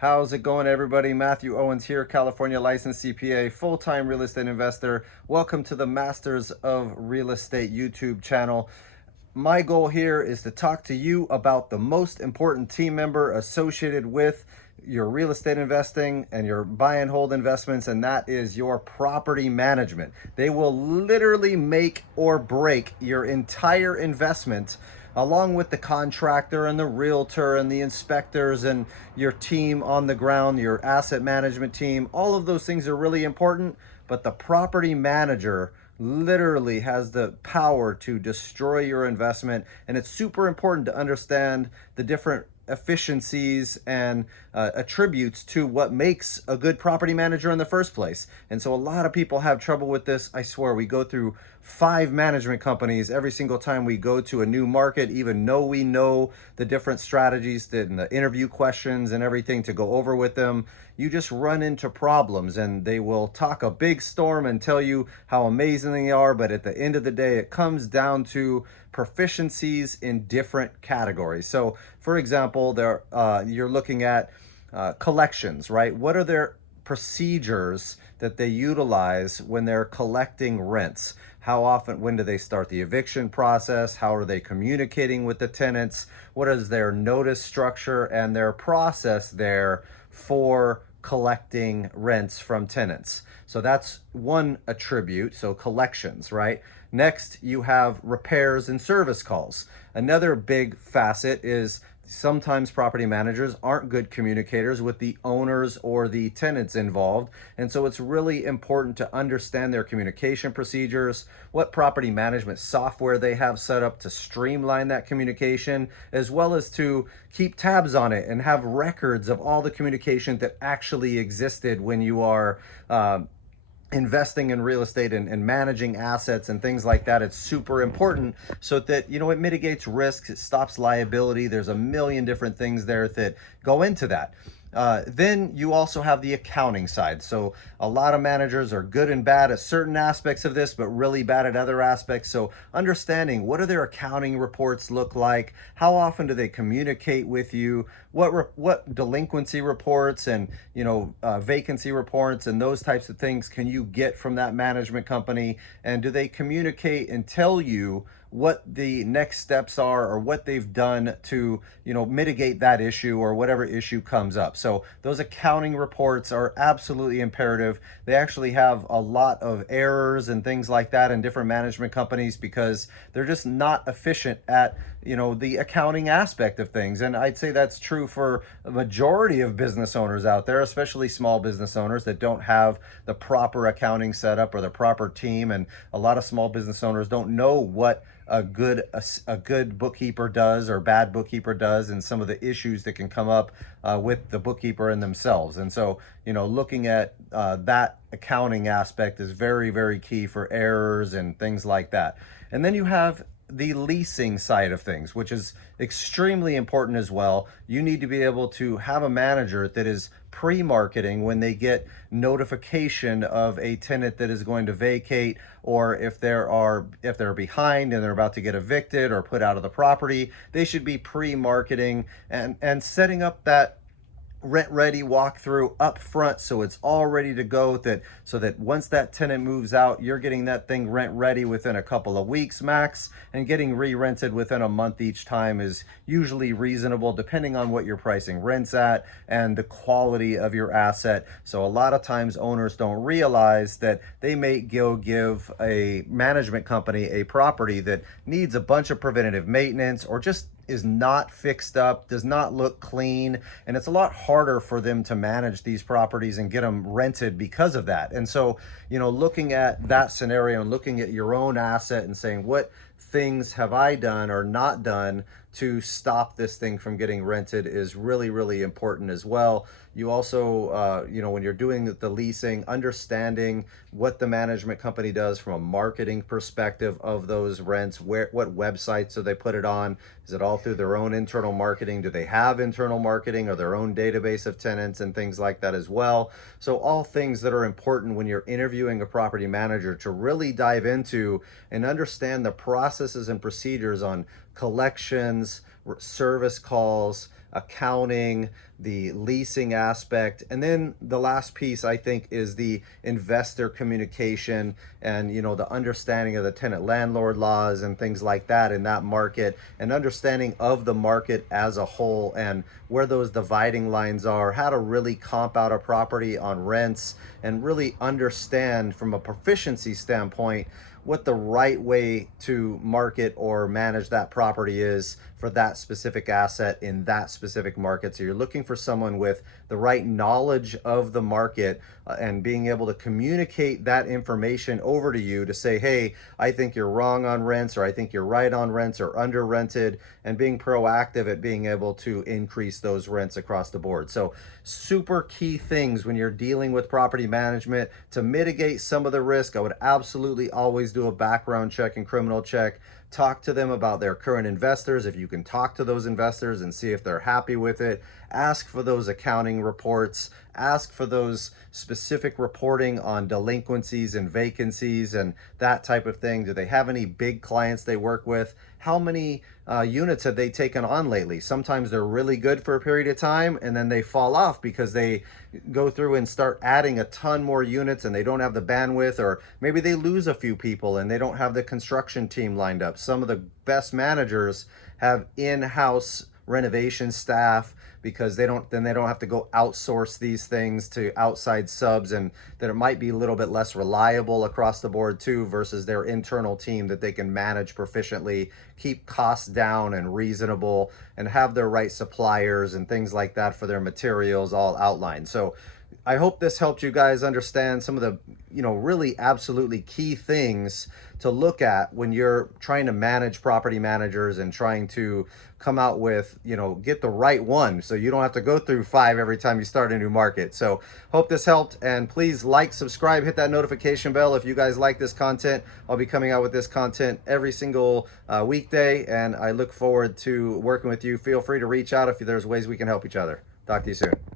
How's it going, everybody? Mathew Owens here, California licensed CPA, full-time real estate investor. Welcome to the Masters of Real Estate YouTube channel. My goal here is to talk to you about the most important team member associated with your real estate investing and your buy and hold investments, and that is your property management. They will literally make or break your entire investment, along with the contractor and the realtor and the inspectors and your team on the ground, your asset management team. All of those things are really important, but the property manager literally has the power to destroy your investment. And it's super important to understand the different efficiencies and attributes to what makes a good property manager in the first place. And so a lot of people have trouble with this. I swear, we go through 5 management companies every single time we go to a new market, even though we know the different strategies and the interview questions and everything to go over with them. You just run into problems, and they will talk a big storm and tell you how amazing they are, but at the end of the day, it comes down to proficiencies in different categories. So for example, you're looking at collections, right? What are their procedures that they utilize when they're collecting rents? How often, when do they start the eviction process? How are they communicating with the tenants? What is their notice structure and their process there for collecting rents from tenants? So that's one attribute, so collections, right? Next, you have repairs and service calls. Another big facet is sometimes property managers aren't good communicators with the owners or the tenants involved. And so it's really important to understand their communication procedures, what property management software they have set up to streamline that communication, as well as to keep tabs on it and have records of all the communication that actually existed when you are investing in real estate and managing assets and things like that. It's super important so that, it mitigates risks, it stops liability. There's a million different things there that go into that. Then you also have the accounting side. So a lot of managers are good and bad at certain aspects of this, but really bad at other aspects. So understanding, what do their accounting reports look like? How often do they communicate with you? What delinquency reports and vacancy reports and those types of things can you get from that management company? And do they communicate and tell you what the next steps are, or what they've done to mitigate that issue or whatever issue comes up? So those accounting reports are absolutely imperative. They actually have a lot of errors and things like that in different management companies because they're just not efficient at the accounting aspect of things. And I'd say that's true for a majority of business owners out there, especially small business owners that don't have the proper accounting setup or the proper team. And a lot of small business owners don't know what a good bookkeeper does or bad bookkeeper does, and some of the issues that can come up with the bookkeeper and themselves. And so looking at that accounting aspect is very, very key for errors and things like that. And then you have the leasing side of things, which is extremely important as well. You need to be able to have a manager that is pre-marketing when they get notification of a tenant that is going to vacate, or if they're behind and they're about to get evicted or put out of the property. They should be pre-marketing and setting up that rent ready walkthrough up front, so it's all ready to go, so that once that tenant moves out, you're getting that thing rent ready within a couple of weeks max, and getting re-rented within a month each time is usually reasonable, depending on what you're pricing rents at and the quality of your asset. So a lot of times owners don't realize that they may go give a management company a property that needs a bunch of preventative maintenance, or just is not fixed up, does not look clean, and it's a lot harder for them to manage these properties and get them rented because of that. And so, looking at that scenario and looking at your own asset and saying, what things have I done or not done to stop this thing from getting rented, is really, really important as well. You also, when you're doing the leasing, understanding what the management company does from a marketing perspective of those rents. What websites do they put it on? Is it all through their own internal marketing? Do they have internal marketing or their own database of tenants and things like that as well? So all things that are important when you're interviewing a property manager to really dive into and understand the processes and procedures on collections, service calls, accounting, the leasing aspect. And then the last piece, I think, is the investor communication and, the understanding of the tenant landlord laws and things like that in that market, and understanding of the market as a whole and where those dividing lines are, how to really comp out a property on rents, and really understand from a proficiency standpoint what the right way to market or manage that property is for that specific asset in that specific market. So you're looking for someone with the right knowledge of the market, and being able to communicate that information over to you to say, hey, I think you're wrong on rents, or I think you're right on rents, or under rented, and being proactive at being able to increase those rents across the board. So super key things when you're dealing with property management to mitigate some of the risk. I would absolutely always do a background check and criminal check. Talk to them about their current investors, if you can talk to those investors and see if they're happy with it. Ask for those accounting reports. Ask for those specific reporting on delinquencies and vacancies and that type of thing. Do they have any big clients they work with? How many units have they taken on lately? Sometimes they're really good for a period of time and then they fall off because they go through and start adding a ton more units and they don't have the bandwidth, or maybe they lose a few people and they don't have the construction team lined up. Some of the best managers have in-house renovation staff because they don't have to go outsource these things to outside subs, and that it might be a little bit less reliable across the board too, versus their internal team that they can manage proficiently, keep costs down and reasonable, and have their right suppliers and things like that for their materials all outlined. So I hope this helped you guys understand some of the, really absolutely key things to look at when you're trying to manage property managers and trying to come out with, get the right one so you don't have to go through 5 every time you start a new market. So hope this helped, and please like, subscribe, hit that notification bell if you guys like this content. I'll be coming out with this content every single weekday, and I look forward to working with you. Feel free to reach out if there's ways we can help each other. Talk to you soon.